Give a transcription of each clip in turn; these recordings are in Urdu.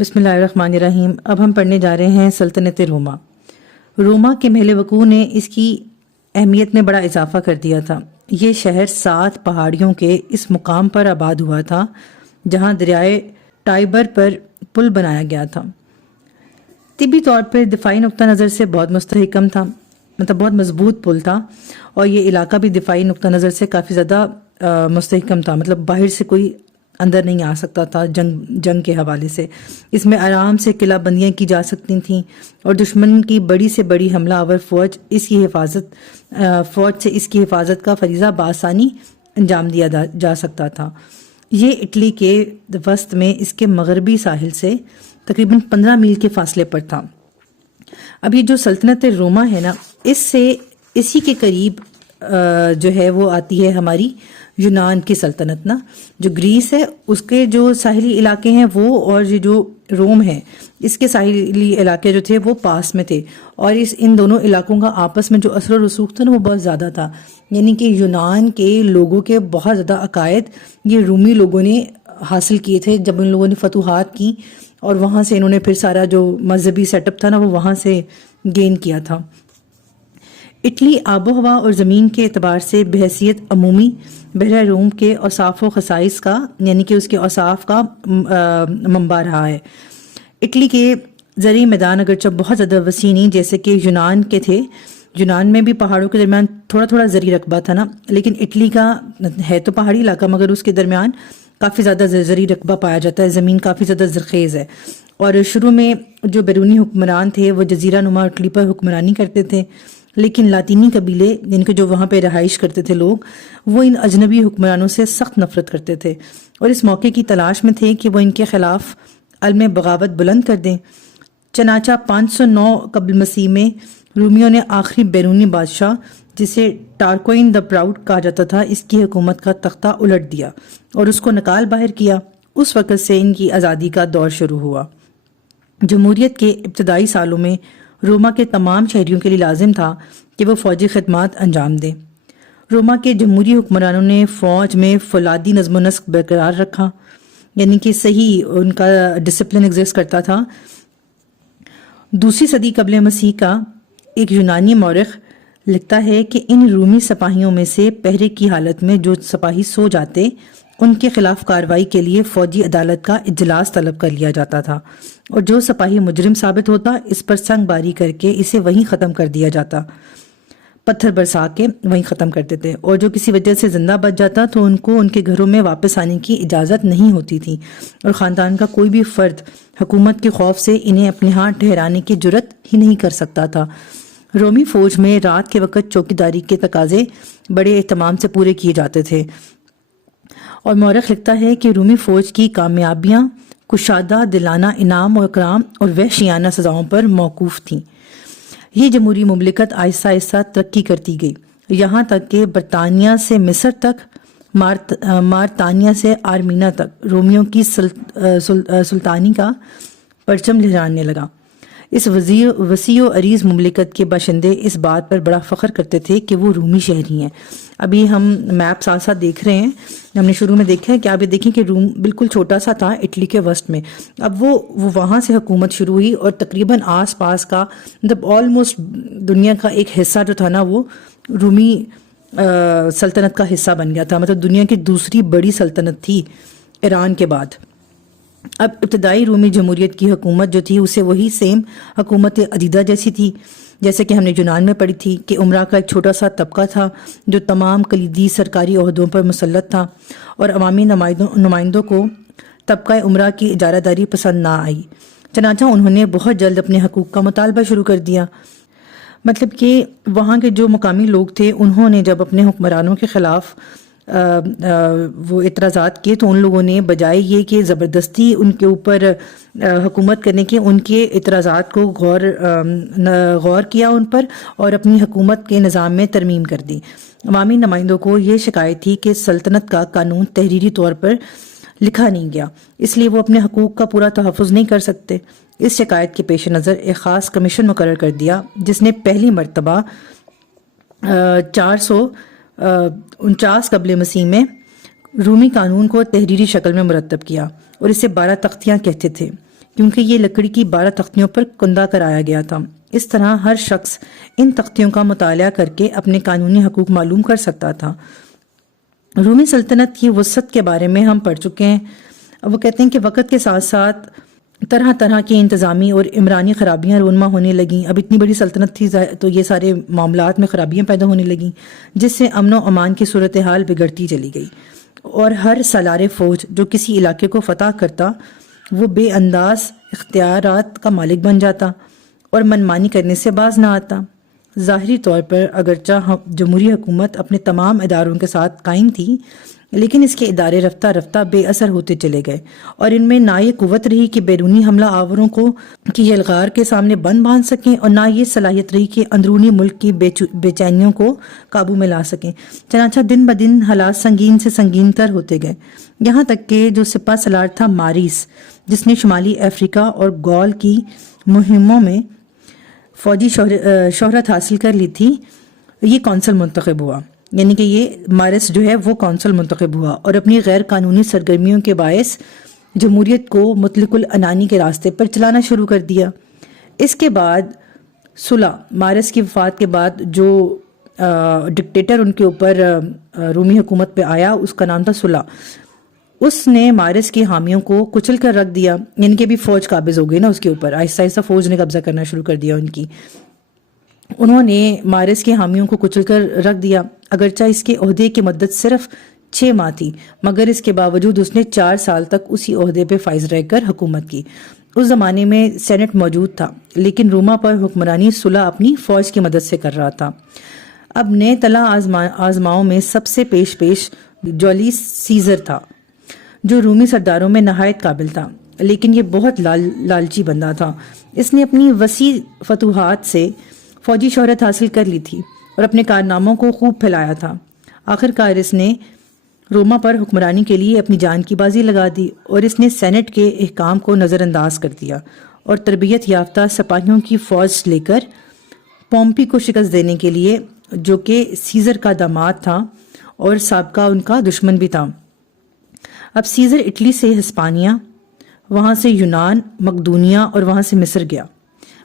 بسم اللہ الرحمن الرحیم۔ اب ہم پڑھنے جا رہے ہیں سلطنت روما۔ روما کے محل وقوع نے اس کی اہمیت میں بڑا اضافہ کر دیا تھا۔ یہ شہر 7 پہاڑیوں کے اس مقام پر آباد ہوا تھا جہاں دریائے ٹائبر پر پل بنایا گیا تھا۔ طبی طور پر دفاعی نقطہ نظر سے بہت مستحکم تھا، مطلب بہت مضبوط پل تھا، اور یہ علاقہ بھی دفاعی نقطہ نظر سے کافی زیادہ مستحکم تھا، مطلب باہر سے کوئی اندر نہیں آ سکتا تھا جنگ کے حوالے سے۔ اس میں آرام سے قلعہ بندیاں کی جا سکتی تھیں اور دشمن کی بڑی سے بڑی حملہ آور فوج سے اس کی حفاظت کا فریضہ بآسانی انجام دیا جا سکتا تھا۔ یہ اٹلی کے وسط میں اس کے مغربی ساحل سے تقریباً 15 میل کے فاصلے پر تھا۔ اب یہ جو سلطنت روما ہے نا، اسی کے قریب جو ہے وہ آتی ہے ہماری یونان کی سلطنت نا، جو گریس ہے اس کے جو ساحلی علاقے ہیں وہ، اور یہ جو روم ہے اس کے ساحلی علاقے جو تھے وہ پاس میں تھے، اور ان دونوں علاقوں کا آپس میں جو اثر و رسوخ تھا نا وہ بہت زیادہ تھا۔ یعنی کہ یونان کے لوگوں کے بہت زیادہ عقائد یہ رومی لوگوں نے حاصل کیے تھے جب ان لوگوں نے فتوحات کی، اور وہاں سے انہوں نے پھر سارا جو مذہبی سیٹ اپ تھا نا وہ وہاں سے گین کیا تھا۔ اٹلی آب و ہوا اور زمین کے اعتبار سے بحیثیت عمومی بحیرہ روم کے اوصاف و خصائص کا، یعنی کہ اس کے اوصاف کا منبع رہا ہے۔ اٹلی کے زرعی میدان اگرچہ بہت زیادہ وسیع نہیں جیسے کہ یونان کے تھے، یونان میں بھی پہاڑوں کے درمیان تھوڑا تھوڑا زرعی رقبہ تھا نا، لیکن اٹلی کا ہے تو پہاڑی علاقہ مگر اس کے درمیان کافی زیادہ زرعی رقبہ پایا جاتا ہے، زمین کافی زیادہ زرخیز ہے۔ اور شروع میں جو بیرونی حکمران تھے وہ جزیرہ نما اٹلی پر حکمرانی کرتے تھے، لیکن لاطینی قبیلے جن کے جو وہاں پہ رہائش کرتے تھے لوگ، وہ ان اجنبی حکمرانوں سے سخت نفرت کرتے تھے اور اس موقع کی تلاش میں تھے کہ وہ ان کے خلاف علم بغاوت بلند کر دیں۔ چنانچہ 509 قبل مسیح میں رومیوں نے آخری بیرونی بادشاہ جسے ٹارکوئن دا پراؤڈ کہا جاتا تھا اس کی حکومت کا تختہ الٹ دیا اور اس کو نکال باہر کیا۔ اس وقت سے ان کی آزادی کا دور شروع ہوا۔ جمہوریت کے ابتدائی سالوں میں روما کے تمام شہریوں کے لیے لازم تھا کہ وہ فوجی خدمات انجام دیں۔ روما کے جمہوری حکمرانوں نے فوج میں فولادی نظم و نسق برقرار رکھا، یعنی کہ صحیح ان کا ڈسپلن ایگزسٹ کرتا تھا۔ 2 صدی قبل مسیح کا ایک یونانی مورخ لکھتا ہے کہ ان رومی سپاہیوں میں سے پہرے کی حالت میں جو سپاہی سو جاتے ان کے خلاف کارروائی کے لیے فوجی عدالت کا اجلاس طلب کر لیا جاتا تھا، اور جو سپاہی مجرم ثابت ہوتا اس پر سنگ باری کر کے اسے وہیں ختم کر دیا جاتا، پتھر برسا کے وہیں ختم کرتے تھے، اور جو کسی وجہ سے زندہ بچ جاتا تو ان کو ان کے گھروں میں واپس آنے کی اجازت نہیں ہوتی تھی، اور خاندان کا کوئی بھی فرد حکومت کے خوف سے انہیں اپنے ہاں ٹھہرانے کی جرت ہی نہیں کر سکتا تھا۔ رومی فوج میں رات کے وقت چوکیداری کے تقاضے بڑے اہتمام سے پورے کیے جاتے تھے، اور مورخ لکھتا ہے کہ رومی فوج کی کامیابیاں کشادہ دلانہ انعام و اکرام اور وحشیانہ سزاؤں پر موقوف تھیں۔ یہ جمہوری مملکت آہستہ آہستہ ترقی کرتی گئی، یہاں تک کہ برطانیہ سے مصر تک، مارتانیہ سے آرمینا تک رومیوں کی سلطانی کا پرچم لہرانے لگا۔ اس وسیع و عریض مملکت کے باشندے اس بات پر بڑا فخر کرتے تھے کہ وہ رومی شہری ہیں۔ ابھی ہم میپ ساتھ ساتھ دیکھ رہے ہیں، ہم نے شروع میں دیکھا ہے کہ آپ یہ دیکھیں کہ روم بالکل چھوٹا سا تھا اٹلی کے وسط میں، اب وہ وہاں سے حکومت شروع ہوئی اور تقریباً آس پاس کا مطلب آلموسٹ دنیا کا ایک حصہ جو تھا نا وہ رومی سلطنت کا حصہ بن گیا تھا، مطلب دنیا کی دوسری بڑی سلطنت تھی ایران کے بعد۔ اب ابتدائی رومی جمہوریت کی حکومت جو تھی اسے وہی سیم حکومت عدیدہ جیسی تھی جیسے کہ ہم نے یونان میں پڑھی تھی کہ عمرہ کا ایک چھوٹا سا طبقہ تھا جو تمام کلیدی سرکاری عہدوں پر مسلط تھا، اور عوامی نمائندوں کو طبقہ عمرہ کی اجارہ داری پسند نہ آئی، چنانچہ انہوں نے بہت جلد اپنے حقوق کا مطالبہ شروع کر دیا۔ مطلب کہ وہاں کے جو مقامی لوگ تھے انہوں نے جب اپنے حکمرانوں کے خلاف وہ اعتراضات کیے تو ان لوگوں نے بجائے یہ کہ زبردستی ان کے اوپر حکومت کرنے کے، ان کے اعتراضات کو غور کیا ان پر اور اپنی حکومت کے نظام میں ترمیم کر دی۔ عوامی نمائندوں کو یہ شکایت تھی کہ سلطنت کا قانون تحریری طور پر لکھا نہیں گیا، اس لیے وہ اپنے حقوق کا پورا تحفظ نہیں کر سکتے۔ اس شکایت کے پیش نظر ایک خاص کمیشن مقرر کر دیا جس نے پہلی مرتبہ 449 قبل مسیح میں رومی قانون کو تحریری شکل میں مرتب کیا، اور اسے 12 تختیاں کہتے تھے۔ کیونکہ یہ لکڑی کی 12 تختیوں پر کندہ کرایا گیا تھا۔ اس طرح ہر شخص ان تختیوں کا مطالعہ کر کے اپنے قانونی حقوق معلوم کر سکتا تھا۔ رومی سلطنت کی وسعت کے بارے میں ہم پڑھ چکے ہیں۔ وہ کہتے ہیں کہ وقت کے ساتھ ساتھ طرح طرح کی انتظامی اور عمرانی خرابیاں رونما ہونے لگیں۔ اب اتنی بڑی سلطنت تھی تو یہ سارے معاملات میں خرابیاں پیدا ہونے لگیں، جس سے امن و امان کی صورتحال بگڑتی چلی گئی، اور ہر سالار فوج جو کسی علاقے کو فتح کرتا وہ بے انداز اختیارات کا مالک بن جاتا اور منمانی کرنے سے باز نہ آتا۔ ظاہری طور پر اگرچہ جمہوری حکومت اپنے تمام اداروں کے ساتھ قائم تھی، لیکن اس کے ادارے رفتہ رفتہ بے اثر ہوتے چلے گئے، اور ان میں نہ یہ قوت رہی کہ بیرونی حملہ آوروں کو کی یلغار کے سامنے بند باندھ سکیں، اور نہ یہ صلاحیت رہی کہ اندرونی ملک کی بے چینیوں کو قابو میں لا سکیں۔ چنانچہ دن بدن حالات سنگین سے سنگین تر ہوتے گئے، یہاں تک کہ جو سپہ سالار تھا ماریس، جس نے شمالی افریقہ اور گول کی مہموں میں فوجی شہرت حاصل کر لی تھی، یہ کونسل منتخب ہوا۔ یعنی کہ یہ مارس جو ہے وہ کونسل منتخب ہوا، اور اپنی غیر قانونی سرگرمیوں کے باعث جمہوریت کو مطلق العنانی کے راستے پر چلانا شروع کر دیا۔ اس کے بعد سلا، مارس کی وفات کے بعد جو ڈکٹیٹر ان کے اوپر رومی حکومت پہ آیا، اس کا نام تھا سلا۔ اس نے مارس کے حامیوں کو کچل کر رکھ دیا، یعنی کہ بھی فوج قابض ہو گئی نا اس کے اوپر، آہستہ آہستہ فوج نے قبضہ کرنا شروع کر دیا ان کی۔ انہوں نے مارس کے حامیوں کو کچل کر رکھ دیا، اگرچہ اس کے عہدے کی مدت صرف 6 ماہ تھی، مگر اس کے باوجود اس نے 4 سال تک اسی عہدے پہ فائز رہ کر حکومت کی۔ اس زمانے میں سینٹ موجود تھا، لیکن روما پر حکمرانی سلا اپنی فوج کی مدد سے کر رہا تھا۔ اب نئے طلح آزماؤں میں سب سے پیش جولیس سیزر تھا، جو رومی سرداروں میں نہایت قابل تھا، لیکن یہ بہت لالچی بندہ تھا۔ اس نے اپنی وسیع فتوحات سے فوجی شہرت حاصل کر لی تھی اور اپنے کارناموں کو خوب پھیلایا تھا۔ آخر کار اس نے روما پر حکمرانی کے لیے اپنی جان کی بازی لگا دی، اور اس نے سینٹ کے احکام کو نظر انداز کر دیا اور تربیت یافتہ سپاہیوں کی فوج لے کر پومپی کو شکست دینے کے لیے، جو کہ سیزر کا داماد تھا اور سابقہ ان کا دشمن بھی تھا۔ اب سیزر اٹلی سے ہسپانیہ، وہاں سے یونان، مقدونیہ اور وہاں سے مصر گیا۔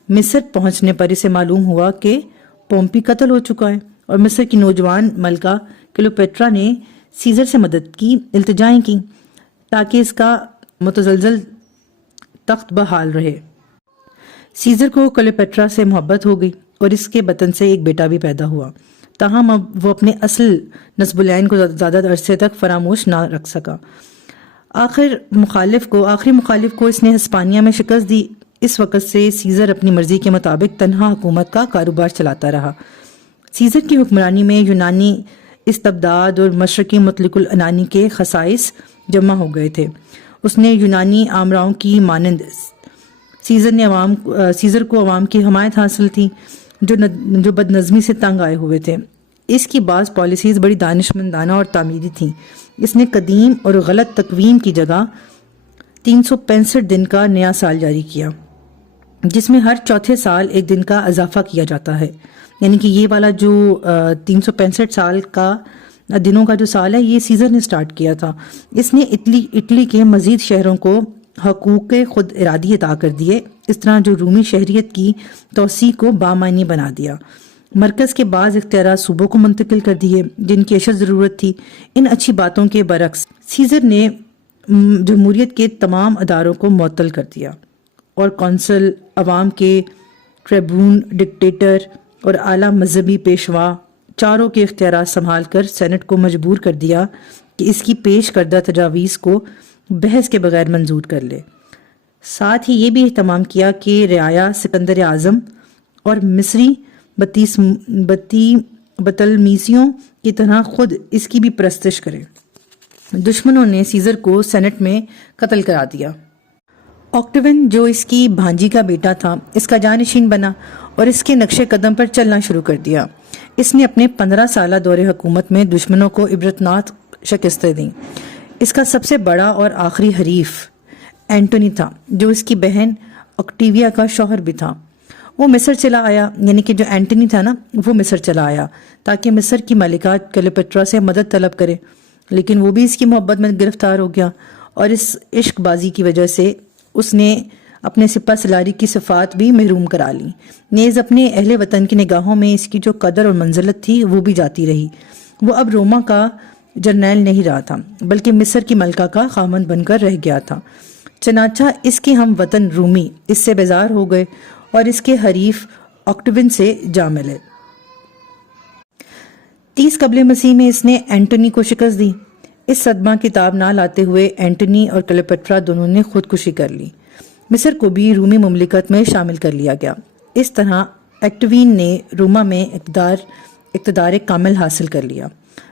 مصر پہنچنے پر اسے معلوم ہوا کہ پومپی قتل ہو چکا ہے، اور مصر کی نوجوان ملکہ کلیوپیٹرا نے سیزر سے مدد کی التجائیں کی تاکہ اس کا متزلزل تخت بحال رہے۔ سیزر کو کلیوپیٹرا سے محبت ہو گئی اور اس کے بطن سے ایک بیٹا بھی پیدا ہوا، تاہم اب وہ اپنے اصل نسب العین کو زیادہ عرصے تک فراموش نہ رکھ سکا۔ آخری مخالف کو اس نے ہسپانیہ میں شکست دی۔ اس وقت سے سیزر اپنی مرضی کے مطابق تنہا حکومت کا کاروبار چلاتا رہا۔ سیزر کی حکمرانی میں یونانی استبداد اور مشرقی مطلق العنانی کے خصائص جمع ہو گئے تھے۔ اس نے یونانی آمراؤں کی مانند سیزر کو عوام کی حمایت حاصل تھی جو بد نظمی سے تنگ آئے ہوئے تھے۔ اس کی بعض پالیسیز بڑی دانشمندانہ اور تعمیری تھیں۔ اس نے قدیم اور غلط تقویم کی جگہ 365 دن کا نیا سال جاری کیا، جس میں ہر چوتھے سال ایک دن کا اضافہ کیا جاتا ہے۔ یعنی کہ یہ والا جو 365 سال کا دنوں کا جو سال ہے، یہ سیزر نے سٹارٹ کیا تھا۔ اس نے اٹلی کے مزید شہروں کو حقوق خود ارادی عطا کر دیے، اس طرح جو رومی شہریت کی توسیع کو بامعنی بنا دیا۔ مرکز کے بعض اختیارات صوبوں کو منتقل کر دیے جن کی اشد ضرورت تھی۔ ان اچھی باتوں کے برعکس سیزر نے جمہوریت کے تمام اداروں کو معطل کر دیا، اور کونسل، عوام کے ٹریبون، ڈکٹیٹر اور اعلیٰ مذہبی پیشوا چاروں کے اختیارات سنبھال کر سینٹ کو مجبور کر دیا کہ اس کی پیش کردہ تجاویز کو بحث کے بغیر منظور کر لے۔ ساتھ ہی یہ بھی اہتمام کیا کہ رعایا سکندر اعظم اور مصری بطلمیسیوں کی طرح خود اس کی بھی پرستش کرے۔ دشمنوں نے سیزر کو سینٹ میں قتل کرا دیا۔ آکٹیون، جو اس کی بھانجی کا بیٹا تھا، اس کا جانشین بنا اور اس کے نقش قدم پر چلنا شروع کر دیا۔ اس نے اپنے 15 سالہ دور حکومت میں دشمنوں کو عبرتناک شکستیں دیں۔ اس کا سب سے بڑا اور آخری حریف اینٹونی تھا، جو اس کی بہن آکٹیویا کا شوہر بھی تھا۔ وہ مصر چلا آیا، یعنی کہ جو اینٹونی تھا نا، وہ مصر چلا آیا تاکہ مصر کی ملکہ کلیوپیٹرا سے مدد طلب کرے، لیکن وہ بھی اس کی محبت میں گرفتار ہو گیا، اور اس عشق بازی کی وجہ سے اس نے اپنے سپہ سلاری کی صفات بھی محروم کرا لیں۔ نیز اپنے اہل وطن کی نگاہوں میں اس کی جو قدر اور منزلت تھی وہ بھی جاتی رہی۔ وہ اب روما کا جرنیل نہیں رہا تھا بلکہ مصر کی ملکہ کا خامند بن کر رہ گیا تھا۔ چنانچہ اس کے ہم وطن رومی اس سے بیزار ہو گئے اور اس کے حریف آکٹوین سے جا ملے۔ 30 قبل مسیح میں اس نے اینٹونی کو شکست دی۔ اس صدمہ کی تاب نہ لاتے ہوئے اینٹونی اور کلیوپیٹرا دونوں نے خودکشی کر لی۔ مصر کو بھی رومی مملکت میں شامل کر لیا گیا۔ اس طرح آکٹوین نے روما میں اقتدار کامل حاصل کر لیا۔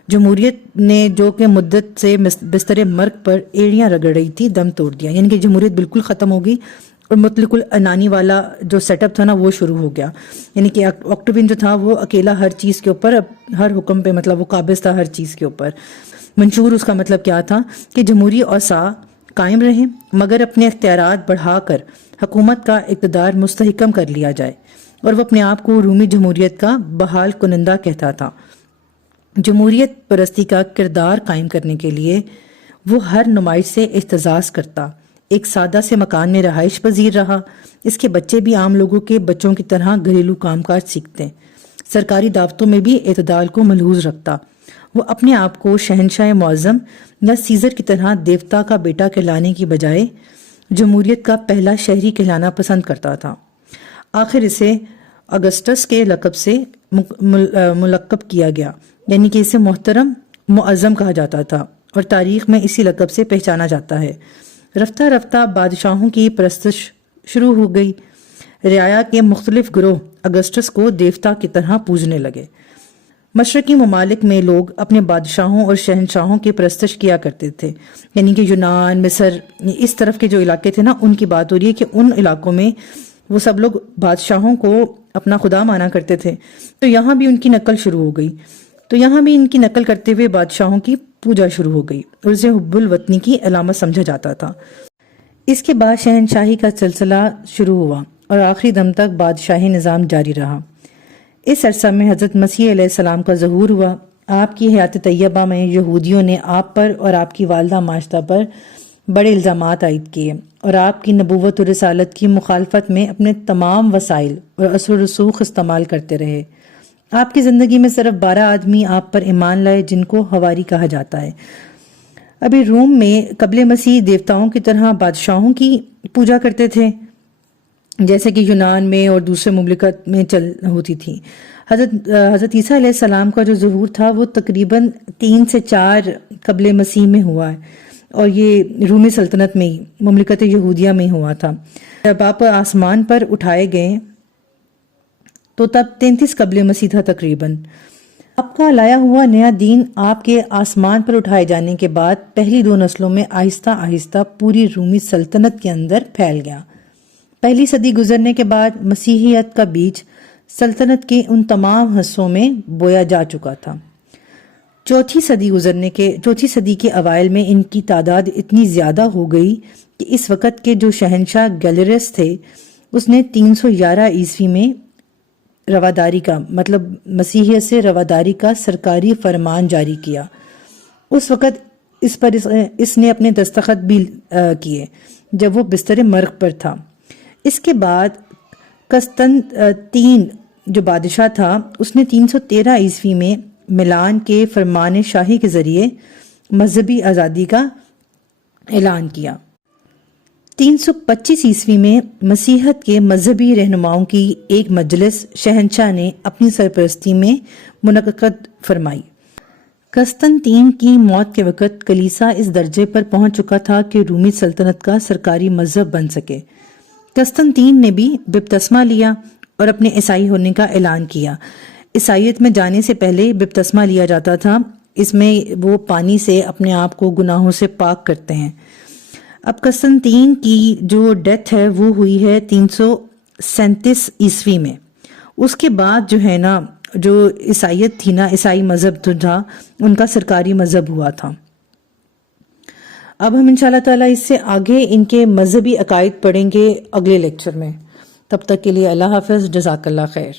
جمہوریت نے جو کہ مدت سے بستر مرگ پر ایڑیاں رگڑ رہی تھی دم توڑ دیا، یعنی کہ جمہوریت بالکل ختم ہو گئی اور مطلق العنانی والا جو سیٹ اپ تھا نا وہ شروع ہو گیا۔ یعنی کہ آکٹوین جو تھا وہ اکیلا ہر چیز کے اوپر، ہر حکم پہ مطلب وہ قابض تھا ہر چیز کے اوپر۔ منشور اس کا مطلب کیا تھا کہ جمہوری اوساع قائم رہیں مگر اپنے اختیارات بڑھا کر حکومت کا اقتدار مستحکم کر لیا جائے، اور وہ اپنے آپ کو رومی جمہوریت کا بحال کنندہ کہتا تھا۔ جمہوریت پرستی کا کردار قائم کرنے کے لیے وہ ہر نمائش سے احتجاج کرتا، ایک سادہ سے مکان میں رہائش پذیر رہا۔ اس کے بچے بھی عام لوگوں کے بچوں کی طرح گھریلو کام کاج سیکھتے، سرکاری دعوتوں میں بھی اعتدال کو ملحوظ رکھتا۔ وہ اپنے آپ کو شہنشاہ معظم یا سیزر کی طرح دیوتا کا بیٹا کہلانے کی بجائے جمہوریت کا پہلا شہری کہلانا پسند کرتا تھا۔ آخر اسے اگسٹس کے لقب سے ملقب کیا گیا، یعنی کہ اسے محترم معظم کہا جاتا تھا اور تاریخ میں اسی لقب سے پہچانا جاتا ہے۔ رفتہ رفتہ بادشاہوں کی پرستش شروع ہو گئی۔ رعایا کے مختلف گروہ اگسٹس کو دیوتا کی طرح پوجنے لگے۔ مشرقی ممالک میں لوگ اپنے بادشاہوں اور شہنشاہوں کی پرستش کیا کرتے تھے، یعنی کہ یونان، مصر، اس طرف کے جو علاقے تھے نا ان کی بات ہو رہی ہے کہ ان علاقوں میں وہ سب لوگ بادشاہوں کو اپنا خدا مانا کرتے تھے۔ تو یہاں بھی ان کی نقل شروع ہو گئی، تو یہاں بھی ان کی نقل کرتے ہوئے بادشاہوں کی پوجا شروع ہو گئی اور اسے حب الوطنی کی علامت سمجھا جاتا تھا۔ اس کے بعد شہنشاہی کا سلسلہ شروع ہوا اور آخری دم تک بادشاہی نظام جاری رہا۔ اس عرصہ میں حضرت مسیح علیہ السلام کا ظہور ہوا۔ آپ کی حیات طیبہ میں یہودیوں نے آپ پر اور آپ کی والدہ ماجدہ پر بڑے الزامات عائد کیے اور آپ کی نبوت و رسالت کی مخالفت میں اپنے تمام وسائل اور اثر و رسوخ استعمال کرتے رہے۔ آپ کی زندگی میں صرف 12 آدمی آپ پر ایمان لائے جن کو حواری کہا جاتا ہے۔ ابھی روم میں قبل مسیح دیوتاؤں کی طرح بادشاہوں کی پوجا کرتے تھے جیسے کہ یونان میں اور دوسرے مملکت میں ہوتی تھی۔ حضرت عیسیٰ علیہ السلام کا جو ظہور تھا وہ تقریباً 3 سے 4 قبل مسیح میں ہوا ہے، اور یہ رومی سلطنت میں ہی، مملکت یہودیہ میں ہوا تھا۔ جب آپ آسمان پر اٹھائے گئے تو تب 33 قبل مسیح تھا تقریباً۔ آپ کا لایا ہوا نیا دین آپ کے آسمان پر اٹھائے جانے کے بعد پہلی 2 نسلوں میں آہستہ آہستہ پوری رومی سلطنت کے اندر پھیل گیا۔ پہلی صدی گزرنے کے بعد مسیحیت کا بیج سلطنت کے ان تمام حصوں میں بویا جا چکا تھا۔ چوتھی صدی کے اوائل میں ان کی تعداد اتنی زیادہ ہو گئی کہ اس وقت کے جو شہنشاہ گیلریس تھے اس نے 311 عیسوی میں رواداری کا مطلب مسیحیت سے رواداری کا سرکاری فرمان جاری کیا۔ اس وقت اس پر اس نے اپنے دستخط بھی کیے جب وہ بستر مرگ پر تھا۔ اس کے بعد قسطنطین جو بادشاہ تھا اس نے 313 عیسوی میں ملان کے فرمان شاہی کے ذریعے مذہبی آزادی کا اعلان کیا۔ 325 عیسوی میں مسیحیت کے مذہبی رہنماؤں کی ایک مجلس شہنشاہ نے اپنی سرپرستی میں منعقد فرمائی۔ قسطنطین کی موت کے وقت کلیسا اس درجے پر پہنچ چکا تھا کہ رومی سلطنت کا سرکاری مذہب بن سکے۔ قسطنطین نے بھی بپتسمہ لیا اور اپنے عیسائی ہونے کا اعلان کیا۔ عیسائیت میں جانے سے پہلے بپتسمہ لیا جاتا تھا، اس میں وہ پانی سے اپنے آپ کو گناہوں سے پاک کرتے ہیں۔ اب قسطنطین کی جو ڈیتھ ہے وہ ہوئی ہے 337 عیسوی میں۔ اس کے بعد جو ہے نا جو عیسائیت تھی نا، عیسائی مذہب جو تھا ان کا سرکاری مذہب ہوا تھا۔ اب ہم انشاءاللہ تعالیٰ اس سے آگے ان کے مذہبی عقائد پڑھیں گے اگلے لیکچر میں۔ تب تک کے لیے اللہ حافظ، جزاک اللہ خیر۔